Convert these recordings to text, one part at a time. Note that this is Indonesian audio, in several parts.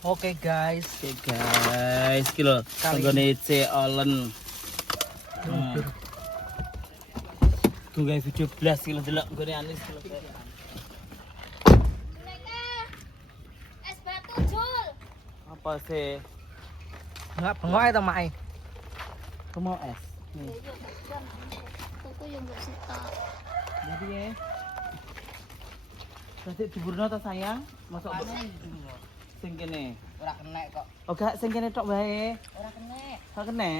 Oke guys, kilo. Kali Tanggone C Olen. Gue gawe video blas kilo delok nggone anis kilo. Es batu jul. Apa sih? nggak bengok itu mak. Kemau es. Nih. Tuku yang mbok sitok. Jadi ya. Kasih diburno ta sayang? Masuk sing kene. Ora kena kok. Oh gak sing kene tok wae. Ora kena. Gak kena.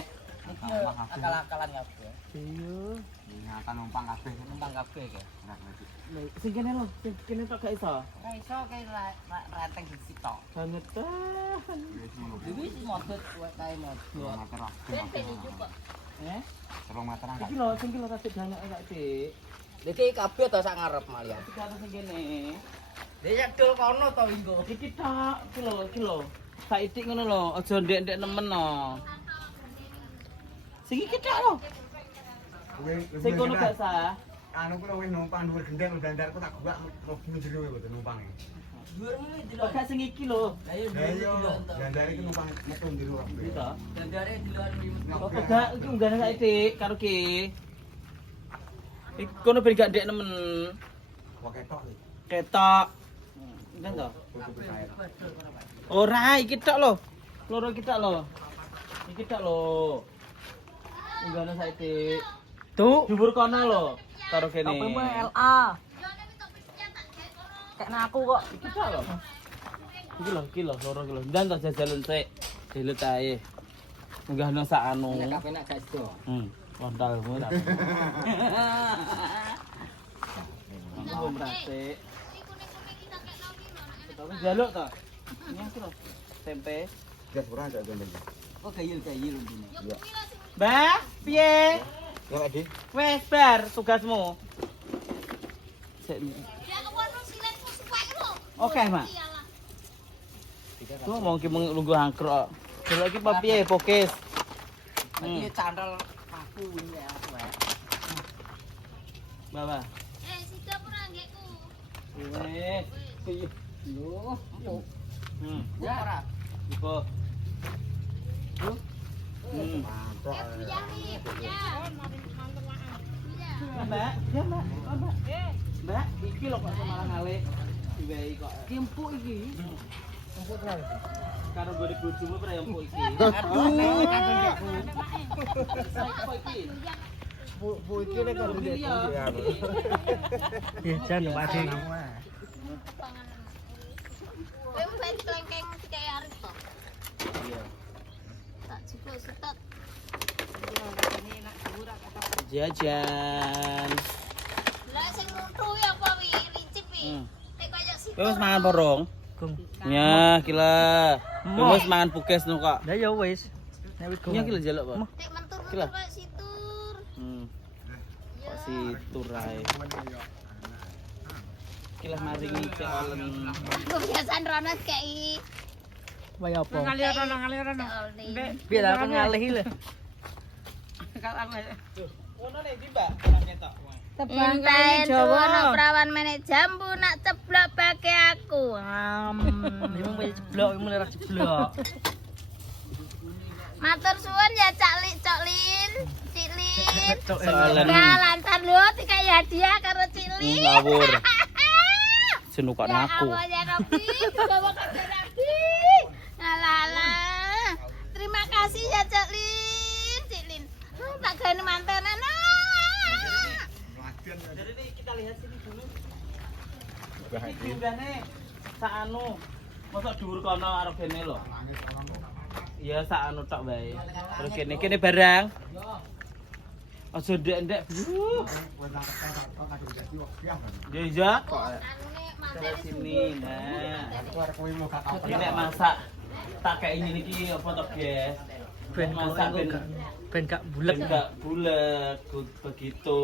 Iki akal-akalan kabeh. Iya. Nyata numpang kabeh. Numpang kabeh iki. Sing kene lho, sing kene tok gak iso. Ora iso kae rateng disitok. Banget Iki wis modot kowe kae modot. Ben beli juga. Eh? Terong materan Iki lho, sing kilo tasik banyak gak Dik. Iki kabeh to sak ngarep Malia. Iki karo sing kene. Dia dol kono to inggo. Iki tok, iki lho. Saitik ngono lho, aja ndek-ndek nemen no. Sing iki tok lho. Sing kono gak sah. Anu ku wis numpang dhuwur gendeng lho dandarku tak gua mlebu njero kowe numpange. Dhuwur ngene Kok delok. gak sing iki lho. Lah iya Lah iya, dandar iki numpang metu njero. Iki to. dandare delok iki. Kok gak iki unggah Saitik karo ki. Iki kono ben gak ndek nemen. Kok ketok iki. Ketok. Ndang to. Tutup air. Ora, iki tok lho. Loro iki tok lho. Iki tok lho. Unggahane Saitik. Tuh. Dhuwur kono lho. Karo kene. Apa mau LA? Kayak aku kok. Iki tok lho. Iki lho, loro iki lho. Ndan tak jajalan sik. Dilut ae. Unggahno sak anu. Nek kabeh nek gak iso. Kontal ngono. Aku merate. Tapi jaluk to. Ini aku lho. Tempe. Gas ora gak gendeng. Oh gayil-gayil ndine. Iya. Mbah, piye? Ya Pak Di. Wes bar tugasmu. Ya kewono siletmu suwek lho. Oke, Mak. Tuh mau ki nunggu angkruk. Delok iki apa piye, Pokis? Iki candel aku ini ya aku ya. Bawa. Sida pura nggekku. Wes. Lho, empuk. Ya Ora. Iku. Mantap. Buyah buyah. Mbak, ya Mbak. Oh, Mbak. Mbak, iki lho kok malah ngalih. Diwehi kok. Empuk iki. Empuk tenan. Karo gone bojomu pra empuk iki. Aduh. Apa iki? Bu iki nek kok ndek Iya. Ya jan Pak Adi. Kowe main kelengkeng kayak arep to. Iya. Tak cukup setot. Jajan. Lah sing nutu ya apa wi lincip wi. Nek kaya situ. Kowe wis mangan porong? Kung. Ya, kila. Kowe wis mangan pukes no kok. Lah ya wis. Nek wis Ya kila jaluk, Pak. Nek mentur Gila. kaya situr. Kok si turai. Kila maringi ke olen. Kebiasaan Rono kei. Waya apa? Ngalir Rono. Biar aku ngalih lho. Ono nek ndi, Mbak? Nang ketok. Intai Jawa nak perawan menek jambu nak ceblok bagi aku. Memang banyak jeblok, memang ora jeblok. Matur suwun ya Cak Lin, Cik Lin. Soalen Galantan lho dikai hadiah karo Cik Lin. ngawur. Senukan Ya aku. Allah ya Rabbi, bawa ke Rabbi. Alah. Terima kasih ya Cak Lin, Cik Lin. Tak gani mantenan. Jadi ini kita lihat sini dulu. Iki unggahne sak anu. Mosok dhuwur kono arep kene lho. Iya sak anu tok wae. Terus kene barang. Aja ndek-ndek. Ya iya. Anune Dari manten sini. Nah. Aku arep kowe mau gak tau. Ini nek masak tak kayak ini iki apa to, Guys? Ben masak ben gak bulet. enggak bulat begitu.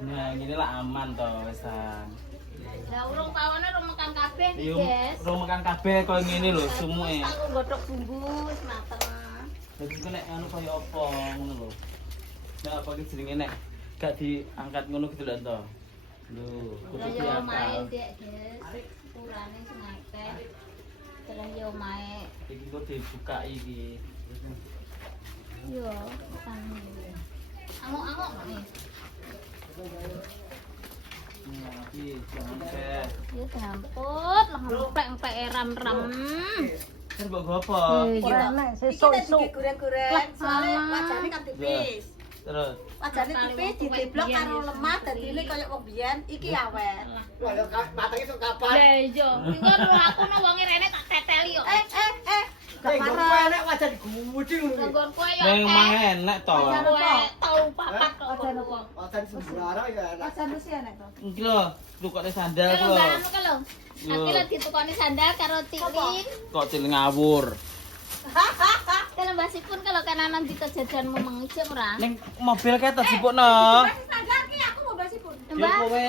Nah, ini lah aman toh wesan. Lah urung tawane urung makan kabeh nih, Iya, Guys. urung makan kabeh koyo ngene lho sumuke. Aku godhog bumbu wis mateng. Dadi ku nek anu kaya apa ngono lho. Nek apa ki jenenge nek gak diangkat ngono gitu lho to. Lho, Lah kudu yo main diangkat. Dek, Guys. Kurane sing akeh. Terus Iki kok dibuka iki. Yo, kan. Angok-angok nih. Nah, iki jangan teh. Ya damput, lah empek-empek ram-ram. Kan mbok go apa? Iya. Sesuk-sesuk goreng-goreng, soalnya wajane kan tipis. Terus Wajane tipis dideblok karo lemah dadine koyo wong biyen iki awet. Wah, lho matenge sok kapan? Lah iya, engko lho aku nang wonge rene tak teteli yo. Gak Nek parah. enek wajah digudi ngono. Nggon kowe yo. neng mang enak to. Kowe tau papat kok. Wajah sembarang ya enak. Wajane sih enek to. Iki lho, tukokne sandal Kalau kok. mbak anu kan lho. Nanti lho ditukoni sandal karo tilin. Kok cil ngawur. Kalau Mbak Sipun kalau kananan di jajan mau mengicip ora? Ning mobil kae to jipukno. Wis sandal ki aku mau basi pun. Yo kowe.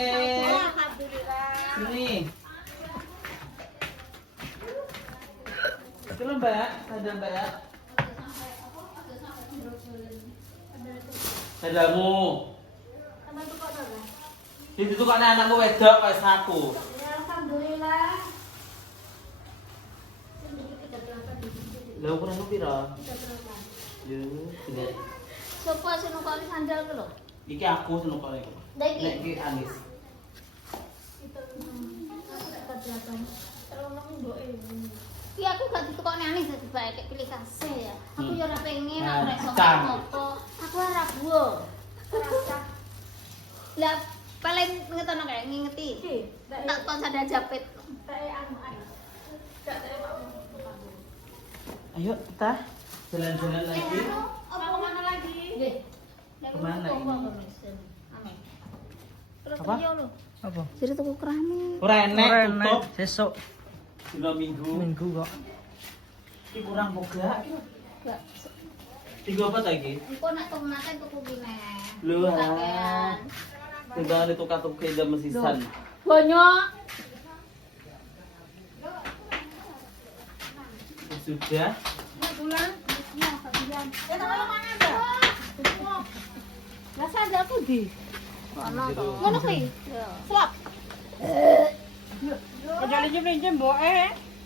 Alhamdulillah. Sini. Itu lho Mbak, sandal Mbak. Sandalmu. Teman tuh kok to. Itu tuh anakmu wedok kayak aku. Alhamdulillah. Lah ukuranmu pira? Yo, tidak. Sopo sing nukoni sandal ku lho? Iki aku senukane. Lah iki. Nek iki Anis. Iya aku gak ditukoni anis dadi bae kayak pilih kasih ya. Aku yo ora pengen Nah, ora iso cang. apa. Aku ora buo. Lah paling ngetono kayak ngingeti. Tak kon sandal japit. Ayo kita jalan-jalan lagi. Mau mana lagi? Nggih. Kemana ini? Aneh. Terus Apa? iya lho. Apa? Jadi tuku keramik. Ora enek tutup Sesuk dina Minggu. minggu kok. Iki kurang boga. Gak. Tiga apa ta iki? Engko nek tumaten tuku kene. Lho, ah. Kakean. Tinggal ditukar-tukar jam mesisan. Banyak. Sudah. Lah sandal ku di. Ono to. Ngono kuwi. Yo. Swap. Aja pinjem mboke.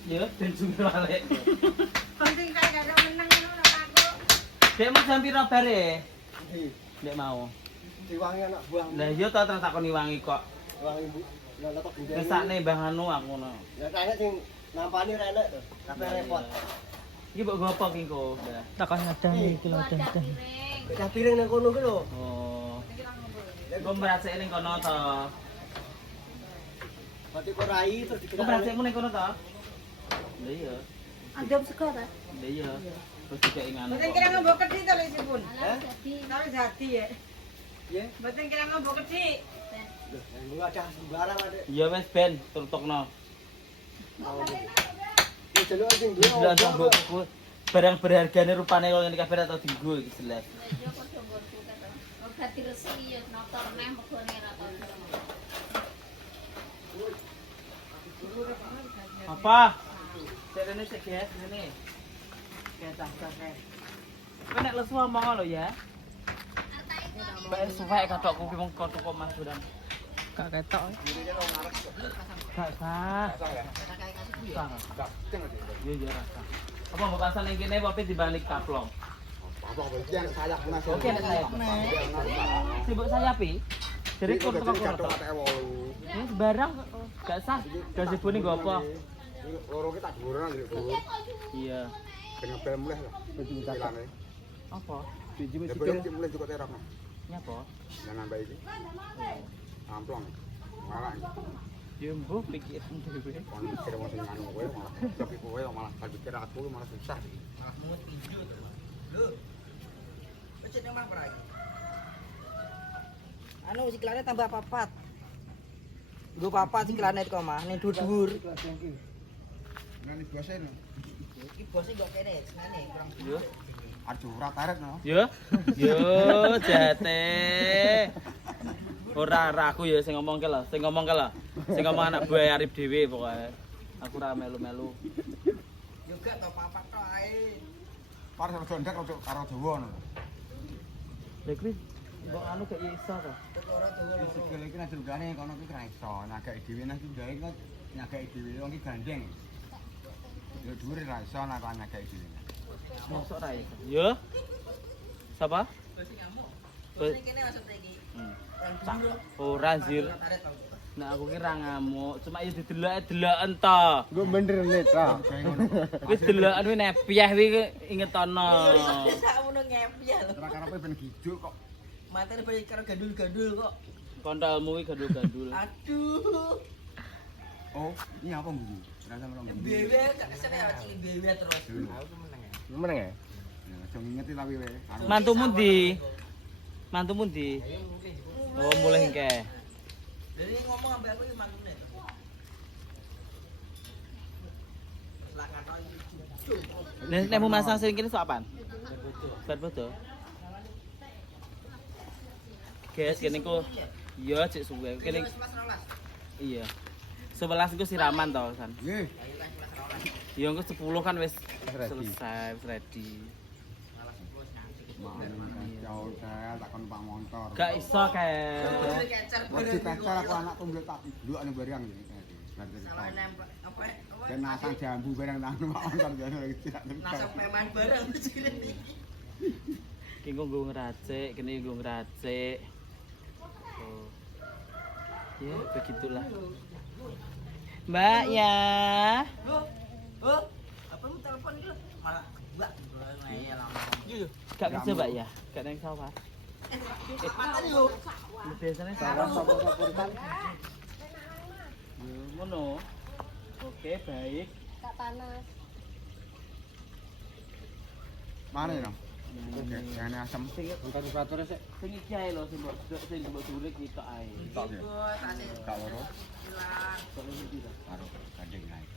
Ya, ben sumber balik. Penting kae gak ada meneng ngono aku. Dek mau jam piro bare? Dek mau. Diwangi anak buah. Lah iya ta takoni wangi kok. Wangi Bu. Lah letok gendeng. Kesakne Mbah anu aku ngono. Ya enek sing nampani ra enek to. Kabeh repot. Iki mbok go apa ki kok? Mbah? Takon ngadang iki lho dendeng. Pecah piring nang kono ki lho. Oh. Kok merasake ning kono to? Berarti kok rai terus Kok dikira. merasakemu ning kono to? Lah iya. Adem sego ta? Lah iya. Terus juga ingan. Mboten kira ngombo kedhi to lho sipun. Eh? Tapi jadi ya. Ya. Mboten kira ngombo kedhi. Lho, lu ada sembarang Adek. Iya wes ben tutupno. Ya delok sing duwe. Jelas mbok tuku barang berhargane rupane kok ngene kabeh atau dienggo iki jelas. Yo padha nggonku kata. Obat diresi yo notor neh megone ra tau. Apa? Terene sik guys, ngene. Cah-cah kae. Kowe nek lesu omong lho ya. Bae suwek kathokku ki mung kok tuku Mas Duran. Gak ketok. Gak sah. Sah. Iya iya rasa. Apa mbok pasang ning kene apa dibalik kaplong? Apa bagian sayap Mas. Oke nek saya. Sibuk sayapi. Jadi kok kok ini barang gak sah. Gak sibuk nih gak apa. Loro ki tak dhuwuran lho. Iya. Ben ngebel mulih lho. Cilane. Apa? Biji mulih cukup terok. Nyapa? Yang nambah iki. Amplong. Malah Ya mbuh pikir dhewe. kon mikir wong sing anu kowe malah tapi kowe malah tak pikir aku malah susah iki. Anu siklane tambah papat. Nggo papat siklane kok mah ning dhuwur. Nani bose no. Iki bose kok kene senane kurang. Yo. Aduh ora tarik no. Yo. Yo jate. Ora aku ya sing ngomong ke lho, sing ngomong ke lho. Sing ngomong anak buah Arif dhewe pokoke. Aku ora melu-melu. Yo gak to papat tok ae. Par rada ndek rada karo dawa no. Lha kuwi mbok anu gak iso to. Ora dawa. Sikil iki nek jurgane kono ki ra iso, nyagake dhewe nek ki gawe kok nyagake dhewe wong ki gandeng. Yo dhuwur ra iso nek ana kayak gini. Mosok ra iso. Yo. Siapa? Kene maksudnya iki. Ora zir. Nah aku kira ngamuk, cuma ya didelok-deloken to. Gue bener net ra. Wis deloken kuwi nepiah kuwi ingetono. Sakmono ngepiah lho. Ora karepe ben gijuk kok. Materi bayi karo gandul-gandul kok. Kontolmu kuwi gandul-gandul. Aduh. Oh, ini apa Bu? Ora sama lo. Bewe gak kesene ya cilik bewe terus. Meneng ya? Ya, aja ngingeti tapi we. Mantumu ndi? Mantumu ndi? Oh, mulai engke. Jadi ngomong sampai aku iki mantune. Lah kata iki. Nek mau masang sing kene sok apaan? Bar bodo. Guys, kene ku yo cek suwe. Kene iya. 11 iku siraman to kan. Nggih. Ya engko 10 kan wis selesai, wis ready. Jauh saya takon Pak Montor. Gak iso kae. Wajib pacar aku anak tunggu tak dulu ane barang iki. Salah nempel apa? Dan nasang jambu barang nang Pak Montor jane lagi tidak Nasab peman barang cilik iki. Ki nggo ngeracik, kene nggo ngeracik. Oh. Ya, begitulah. Mbak ya. Oh. Apa mu telepon iki lho? Malah gua ngaya lama. Gak kerja Mbak ya? Gak nang sawah. Makan yuk. Biasanya sawah kan. Ngono. Oke, baik. Gak panas. Mana ya? Oke, jane asem. Sing temperature sik. Sing iki ae lho sing mbok dhuwur iki tok ae. Tok ya. Gak loro. Hilang. Karo gandeng naik.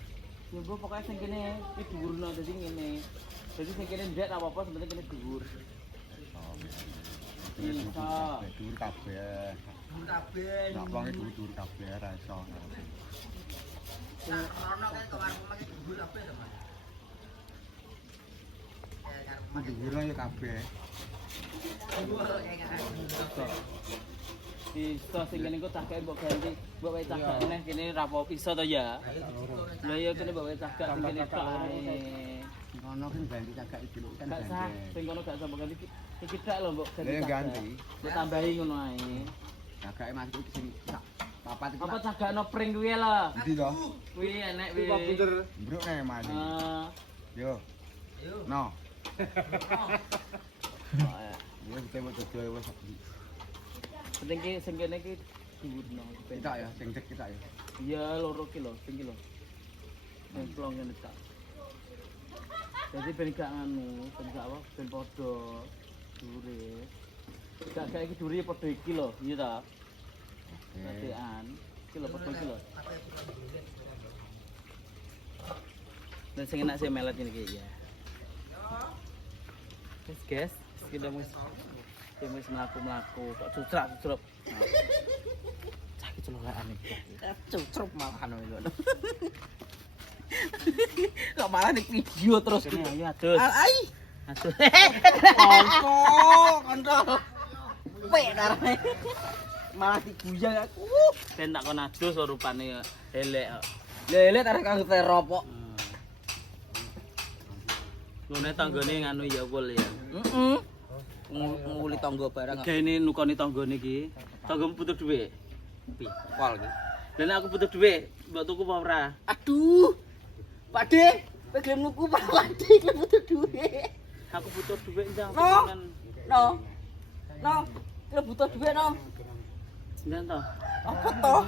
Ya mbok pokoke sing kene iki dhuwurno dadi ngene. Jadi sing kene ndak apa-apa sebenarnya kene dhuwur. Bisa. Dhuwur kabeh. Kabeh. Nak wong dhuwur kabeh ra iso. Nah, krono kan kamar rumah iki dhuwur kabeh to, Mas. Dhuwur ya kabeh. Bisa sing kene kok cagake mbok ganti, mbok wae cagak neh kene ra apa iso to ya. Lah ya kene mbok wae cagak sing kene tok ae. Ngono kan ganti cagak iki lho kan Gak sah, sing kono gak usah mbok ganti. Iki tok lho mbok ganti. Lah cagak. ganti. Mbok tambahi ngono ae. Cagake mas iki sing sak papat iki. Apa cagakno pring kuwi lho. Endi to? Kuwi enek kuwi. Mbruk nek mas. Yo. Ayo. No. Ya kita mau coba wis. Penting ki sing kene ki dhuwurno. Kita ya, sing cek kita ya. Iya loro ki lho, sing ki lho. Sing plong ngene tak. Jadi ben gak anu, ben gak apa, ben padha dhuwure. Gak iki dhuwure padha iki lho, iya ta? Kadean. Iki lho padha iki lho. Dan sing enak sih melet ngene iki ya. Wes guys, kita wis mlaku-mlaku kok cucrak-cucrup. Cah iki celokan iki. Cucrup makan ngono. Kok malah nek video terus Kene ayo adus. Ai. Adus. Kontrol. Pek darane. Malah diguyang aku. Ben tak kon adus rupane elek kok. Lele tarik kanggo teropok. Ngene tanggane nganu ya wul ya. Heeh. Nguli tangga barang. Gaene nukoni tanggane iki. Tanggamu butuh dhuwit. Piye? Pol iki. Lah nek aku butuh dhuwit, mbok tuku apa ora? Aduh. Pak De, pengen nuku Pak Wadi iki butuh duit. Aku butuh dhuwit njang. No. No. Kita butuh duit no. Ndan to. Apa toh?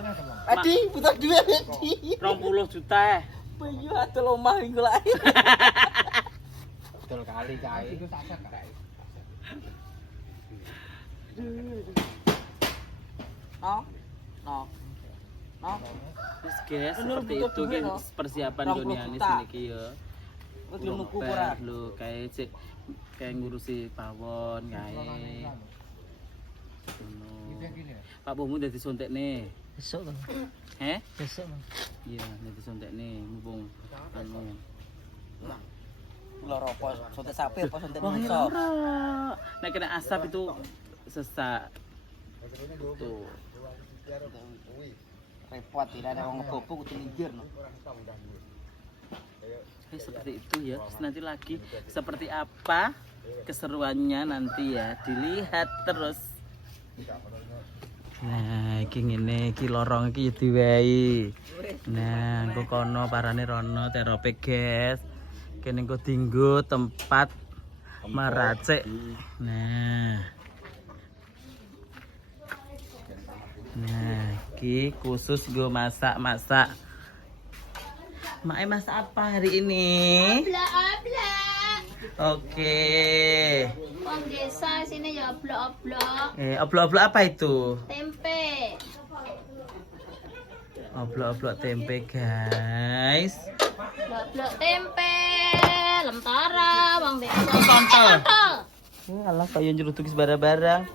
Adi butuh duit Adi. 20 juta. Bayu adol omah minggu lain. Betul kali kae. Iku sak kae. No. No. No. Wis guys, Bener, seperti butuh itu duit, kan no? persiapan 20 Joni Anis juta. niki ya. Wis gelem nuku ora? Lho kayak cek kayak ngurusi pawon kae. Ngono. Pak Bomu dadi sontekne. Besok to. Heh? Besok. Iya, dadi sontekne mumpung anu. Loro apa? Sontek sapi apa sontek Wah, ya manusa? ora. Nek kena asap itu sesak. Tuh. Repot tidak ada wong ngebobo kudu minggir no. Seperti itu ya. Terus nanti lagi seperti apa keseruannya nanti ya, dilihat terus. Nah, iki ngene, iki lorong iki diwehi. Nah, engko kono parane rono terope, guys. Kene engko dinggo tempat meracik. Nah. Nah, iki khusus gue masak-masak. Mae masak apa hari ini? Oblak-oblak. Oke. Wong desa sini ya oblak-oblak. Oblak-oblak apa itu? Tempe. Oblak-oblak tempe, guys. Oblak tempe. Lentara wong desa. Kontol. Kontol. Alah kaya nyeruduk bara-bara.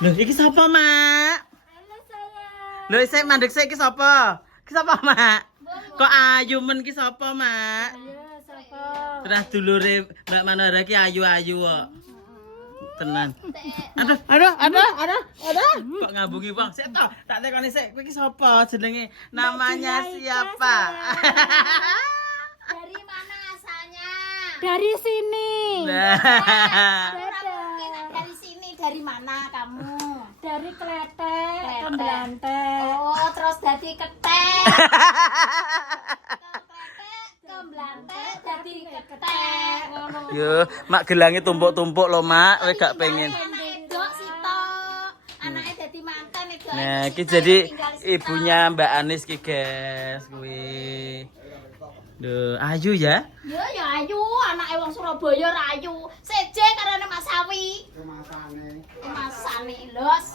Loh, iki sapa, Mak? Halo sayang. Loh, saya mandek saya iki sapa? Iki sapa, Mak? Kok ayu men ki sapa, Mak? Iya, sapa? Terus dulure Mbak Manara ki ayu-ayu kok. Tenan. Aduh. Kok ngambungi wong? Sik to, tak tekoni sik. Kowe iki sapa jenenge? Namanya siapa? Dari mana asalnya? Dari sini. Nah. Dari sini, dari mana kamu? Dari Kletek, Kletek. Kemblantek. Oh, terus dari ketek. Kemblantek dari ketek. Ngono. Yo, Mak gelange tumpuk-tumpuk lho, Mak. Kowe gak pengen. Anak edok sito. Anake dadi manten edok. Nah, iki jadi ibunya Mbak Anis ki, guys. Kuwi. Duh, ayu ya? Ya ayu, anake wong Surabaya ra ayu. Seje karena Mas Sawi. Kemasane los.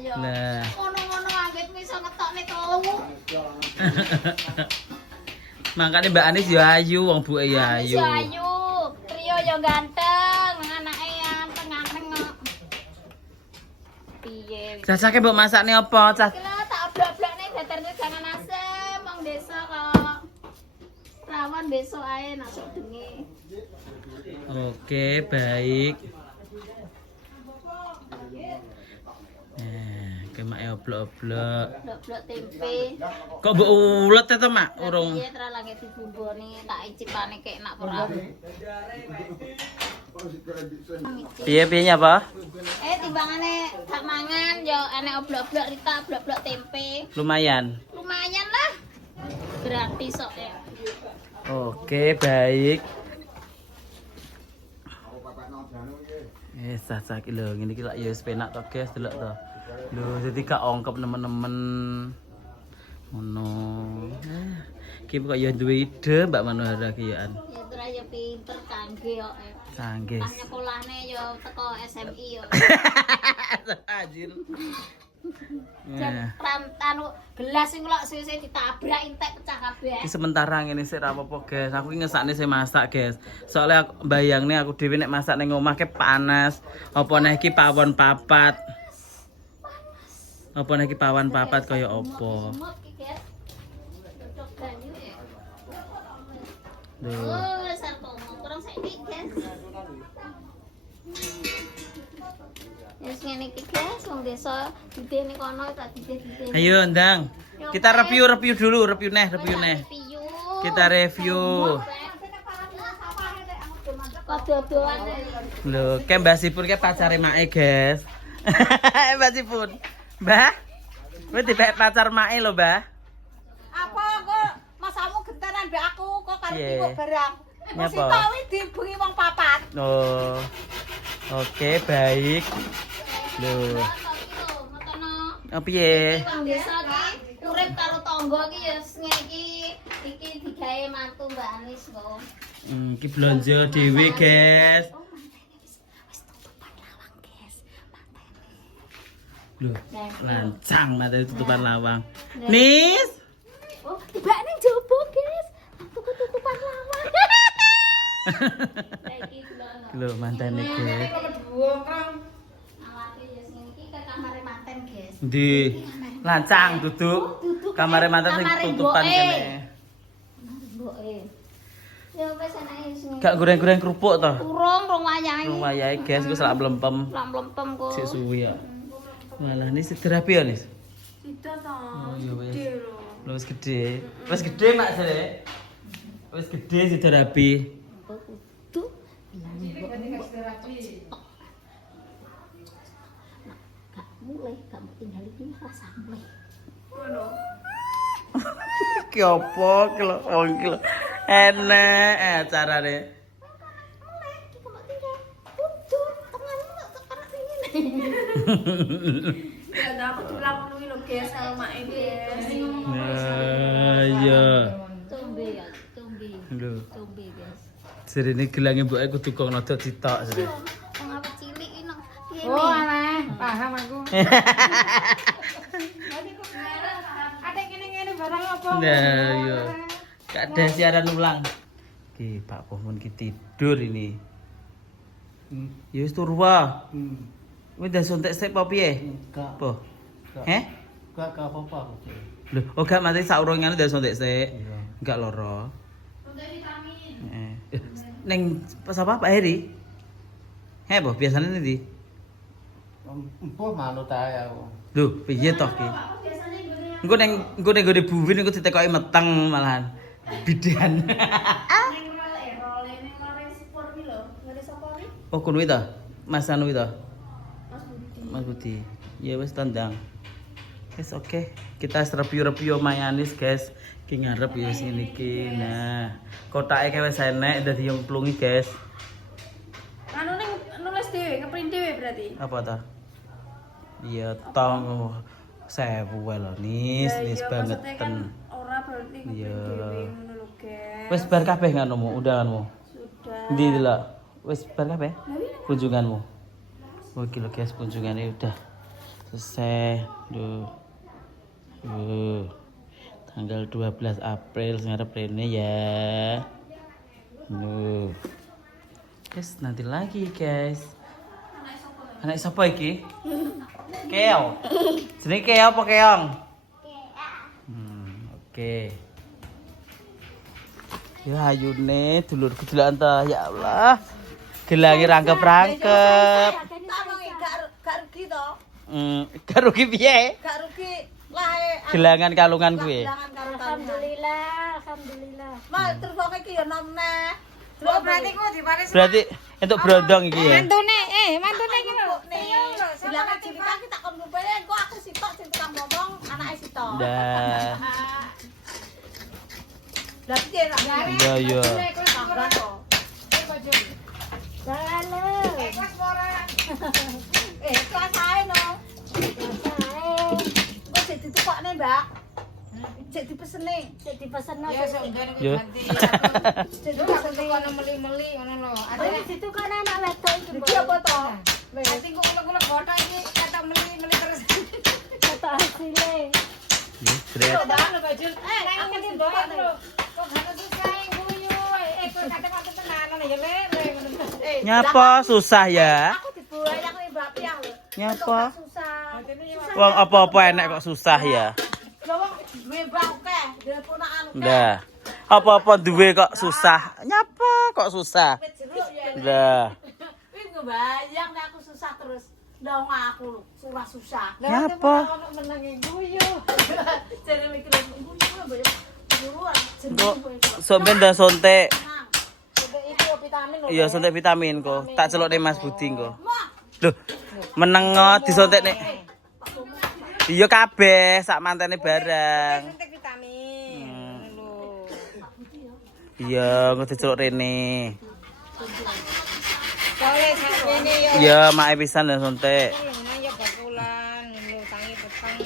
Ya. Nah. Ngono-ngono anggit iso ngetokne telu. Makanya Mbak Anis ya ayu, wong buke ya ayu. Ya ayu, Trio yo ganteng, anake anteng-anteng kok. Piye? Cacake mbok masakne apa? Cah. Kira tak oblak-oblakne daterne jangan asem, wong desa kok. Rawan besok ae nak sedenge. Oke, baik. Kemak oblok-oblok. Oblak tempe. Kok mbok ulet to, Mak? Urung. Piye tra lagi dibumboni tak icipane kek nak ora. Piye-piye apa? Timbangane tak mangan yo enek oblak-oblak Rita, oblak-oblak tempe. Lumayan. Lumayan lah. Gratis kok ya. Oke, baik. Sah iki lho, ngene iki lak ya wis penak to, guys, delok to. Lho, dadi gak ongkep nemen-nemen. Ngono. Iki kok ya duwe ide Mbak Manohara ki ya. Ya tra ya pinter canggih kok. Canggih. Pas nyekolahne yo teko SMI yo. Anjir. Jan anu gelas sing lok sise ditabrak entek pecah kabeh. Iki sementara ngene sik ra apa-apa, guys. Aku ki ngesakne sing masak, guys. Soalnya aku bayangne aku dhewe nek masak ning omah ke panas. Apa nek iki pawon papat? Apa nek iki pawon papat kaya apa? Duh. Oh, sarko kurang saiki, guys. Wis ngene iki, guys, wong desa didene kono tak didene. Ayo, Ndang. Kita review dulu, review neh. Kita review. Kado-doan. Lho, ke Mbah Sipur ke pacare make, guys. Mbah Sipur. Mbah. Kowe dipek pacar make lho, Mbah. Apa kok masamu gentaran mbek aku kok karo Piye? ibu barang. Nyapa? Mesti tawi dibengi wong papat. Oh. Oke, baik. Lho. Oh, piye? Wong desa ki urip karo tangga ki ya ngene iki digawe mantu Mbak Anis kok. Iki blonjo dhewe, guys. Loh, lancang mate tutupan lawang. Nis. Oh, tiba ning jobo, guys. Tutupan lawang. Saiki Lho, mantane, guys. awake ya ngene iki ke kamare manten, guys. Ndi? Lancang duduk. Kamare mantan sing Kamare tutupan mboke. kene. Mboke. Ya wis anake sing Gak goreng-goreng kerupuk to? urung wayahe. Rung wayahe, guys, ku selak mlempem. Lempem kok. Sik suwi ya. Malah ini terapi ya, Nis? Tidak to. Oh iya, wes. Lho wis gede. Wis gede Mak Sre. Wis gede sudah rapi. Kudu gak mulai, gak mau tinggal ini rasa mulai. Ki opo ki lho wong ki lho. Enek carane. Mulai, kita mau tinggal. Kudu tanganmu gak karena ini. Ya udah aku bilang dulu lo guys sama mak guys. Nah, iya. Tumbe ya, tumbe. Lho, Tumbe guys. serene gelange mboke kudu kok nada citok sere. Wong apa cilik iki nang kene. Oh, aneh. Paham aku. Ada ngene-ngene barang apa? Nah, iya. Gak ada siaran ulang. Ki, Pak Pohon ki tidur ini. Ya wis turu wae. Wis dah sontek sik apa piye? Enggak. Apa? Heh? Enggak apa-apa aku. Lho, oh gak mati saurungan dah sontek sik. Iya. Enggak loro. Neng pas apa Pak Heri? Heh, boh biasanya nanti. Empuh manut ae aku. Lho, piye toh ki? Engko ning gone buwin engko ditekoki meteng malahan. Bidan. Oh, kono itu. Mas anu itu. Mas Budi. Ya wis tandang. Wis oke. Kita review-review mayanis, guys. Ki ngarep ya wis ngene iki. Nah, kotake wis enek dadi yang plungi, guys. Anu ning nulis dhewe, ngeprint dhewe berarti. Apa ta? Iya, tong 1000 wae lho, nis banget ten. Ora berarti ngeprint Iya. dhewe ngono lho, guys. Wis bar kabeh nganumu, undanganmu. Sudah. Ndi delok? Wis bar kabeh? Kunjunganmu. Oh, iki lho guys, kunjungannya udah selesai. Duh. Tanggal 12 April ngarep rene ya. Duh. Guys, nanti lagi, guys. Anak sapa iki? Keo. Jenenge Keo apa Keong? Oke. Ya ayune dulurku delokan ta, ya Allah. Gelange rangkep-rangkep. Gak rugi to. Gak rugi piye? Gak rugi lae. Gelangan kalungan kuwi. Alhamdulillah, alhamdulillah. Mal terus kok iki ya nomne. Lho berarti ku diparis. Berarti entuk brondong iki ya. Mantune iki lho. Silakan cerita kita kon ngupene kok aku sitok sing tukang ngomong anake sitok. Dah. Berarti dia ra. Ya ya. Jangan lu. Kelas ae no. Kok sik ditukokne, Mbak? Sik dipesene. Sik dipeseno. Ya. Sik dipesene meli-meli ngono lho. Ada situ kan anak wedok iki. Iki apa to? Nanti kok kulek-kulek bodoh ini kata meli-meli terus. Kata asile. Ya, Dret. Aku di bawah lho. Kok gak susah guyu. Kok kata-kata tenanan ya le. Nyapa susah ya? Aku dibayang nih Mbak Piang lho. Nyapa? Susah. Wong apa-apa enek kok susah ya? Lho wong duwe mbak akeh, duwe ponakan akeh. Dah. Apa-apa duwe kok susah. Nyapa kok susah? Wit jeruk ya. Dah. Wih ngebayang nek aku susah terus. Ndong aku surah susah. Nyapa? Menangi guyu. Jadi mikir guyu banyak guruan. Kok sok ben dah sontek. Itu vitamin lho. Iya sontek vitamin kok. Tak celokne Mas Budi kok. Loh, meneng disontek nek. Iya kabeh sak mantene barang. Suntik vitamin. Lho. Iya, engko diceluk rene. Boleh sakjane yo. Iya, make pisan dan sontek. Nang yo bakulan lho tangi peteng.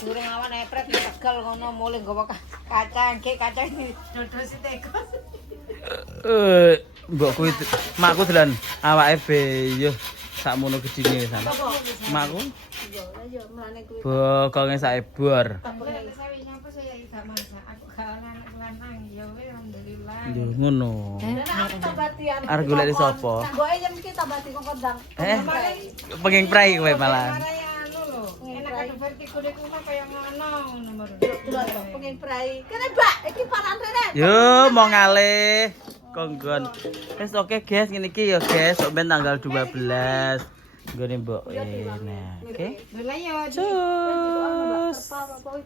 Durung awan epret tegal ngono mulih nggawa kacang, ki kacang dodosi tekos. Mbokku itu, makku dolan awake be yo sakmono gedine san. Makku Iya, mlane kuwi. bokonge sak ebor. Sawi nyapa saya gak masak. Aku gak anak lanang ya wis alhamdulillah. Yo ngono. Aku tabatian. Arep golek sapa? Mboke yen kita bati kok kondang. Pengen prai kowe malah. Maraya anu lho. Enak ada vertigo nek rumah kaya ngono nomor. Pengen prai. Kene Mbak, iki panan rene. Yo mau ngalih konggon. Wis oke guys, ngene iki ya guys, sok ben tanggal 12. Nggone mbok. Nah, oke. Lah yo Cus. Apa-apa